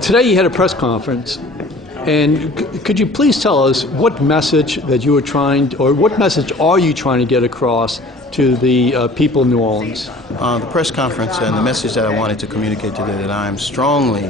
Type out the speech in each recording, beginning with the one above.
Today you had a press conference, and could you please tell us what message that you were trying, or what message are you trying to get across to the people of New Orleans? The press conference and the message that I wanted to communicate today, that I am strongly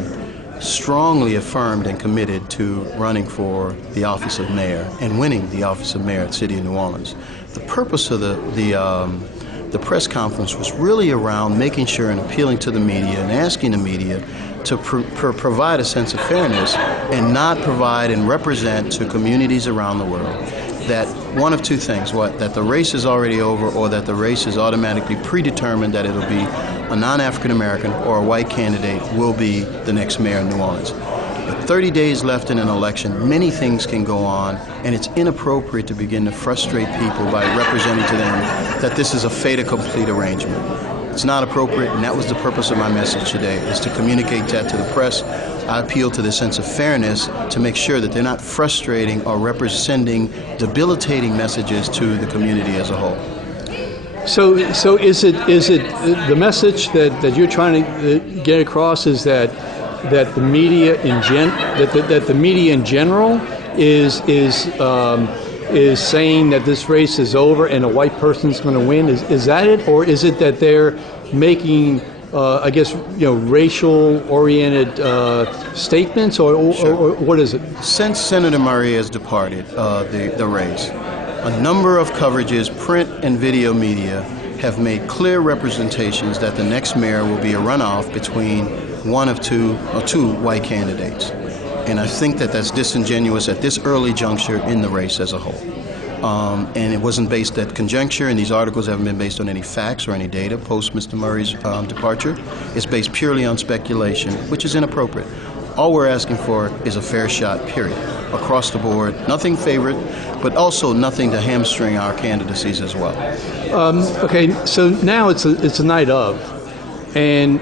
affirmed and committed to running for the office of mayor and winning the office of mayor at the City of New Orleans. The purpose of the press conference was really around making sure and appealing to the media and asking the media to provide a sense of fairness and not provide and represent to communities around the world that one of two things, that the race is already over, or that the race is automatically predetermined, that it'll be a non-African American or a white candidate will be the next mayor of New Orleans. With 30 days left in an election, many things can go on, and it's inappropriate to begin to frustrate people by representing to them that this is a fait accompli arrangement. It's not appropriate, and that was the purpose of my message today, is to communicate that to the press. I appeal to the sense of fairness to make sure that they're not frustrating or representing debilitating messages to the community as a whole. So is it the message that you're trying to get across is that the media in general is saying that this race is over and a white person's going to win? Is that it, or is it that they're making racial-oriented statements, or what is it? Since Senator Murray has departed the race, a number of coverages, print and video media, have made clear representations that the next mayor will be a runoff between one of two white candidates. And I think that that's disingenuous at this early juncture in the race as a whole. And it wasn't based at conjecture, and these articles haven't been based on any facts or any data post Mr. Murray's departure. It's based purely on speculation, which is inappropriate. All we're asking for is a fair shot, period, across the board. Nothing favored, but also nothing to hamstring our candidacies as well. Okay, so now it's a night of, and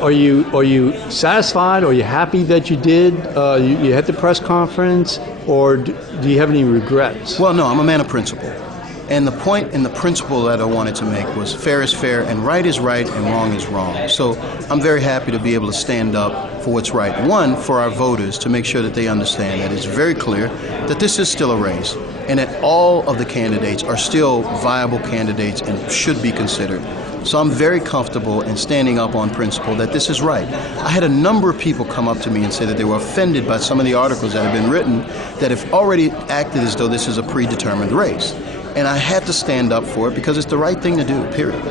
are you satisfied? Are you happy that you did? You had the press conference, or do you have any regrets? Well, no, I'm a man of principle. And the point and the principle that I wanted to make was fair is fair, and right is right, and wrong is wrong. So I'm very happy to be able to stand up for what's right. One, for our voters, to make sure that they understand that it's very clear that this is still a race, and that all of the candidates are still viable candidates and should be considered. So I'm very comfortable in standing up on principle that this is right. I had a number of people come up to me and say that they were offended by some of the articles that have been written that have already acted as though this is a predetermined race. And I had to stand up for it because it's the right thing to do, period.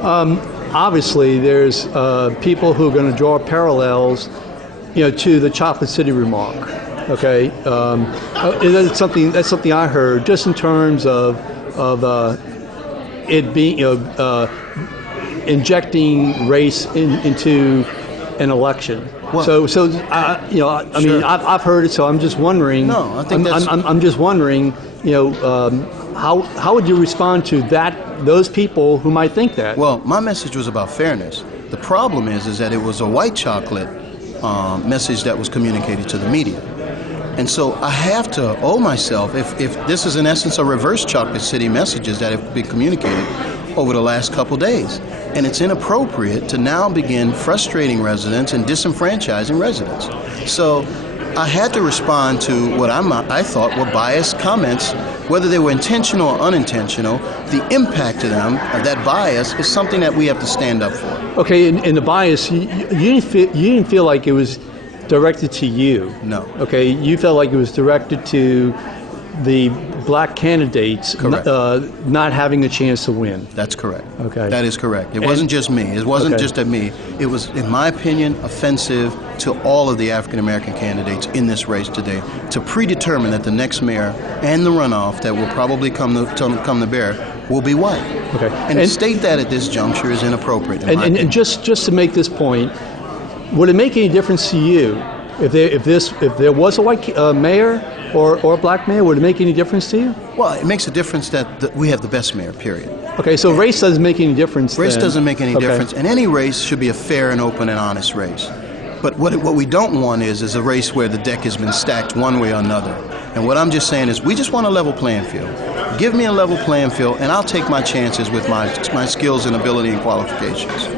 Obviously, there's people who are going to draw parallels, to the Chocolate City remark. Okay, that's something I heard, just in terms of it being, injecting race into an election. Well, I've heard it, so I'm just wondering. No, I think I'm just wondering, how would you respond to those people who might think that? Well, my message was about fairness. The problem is that it was a white chocolate message that was communicated to the media. And so I have to owe myself, if this is in essence a reverse Chocolate City messages that have been communicated over the last couple days. And it's inappropriate to now begin frustrating residents and disenfranchising residents. So I had to respond to what I thought were biased comments, whether they were intentional or unintentional. The impact to them of that bias is something that we have to stand up for. Okay, and the bias, you didn't feel like it was directed to you. No. Okay, you felt like it was directed to the black candidates not having a chance to win. That's correct. Okay. That is correct. It wasn't just me. It wasn't just at me. It was, in my opinion, offensive to all of the African American candidates in this race today to predetermine that the next mayor and the runoff that will probably come to bear will be white. Okay. And to state that at this juncture is inappropriate. And just to make this point, would it make any difference to you if there was a white mayor or a black mayor? Would it make any difference to you? Well, it makes a difference that we have the best mayor, period. Okay, so race doesn't make any difference. Race doesn't make any difference, and any race should be a fair and open and honest race. But what we don't want is a race where the deck has been stacked one way or another. And what I'm just saying is we just want a level playing field. Give me a level playing field, and I'll take my chances with my skills and ability and qualifications.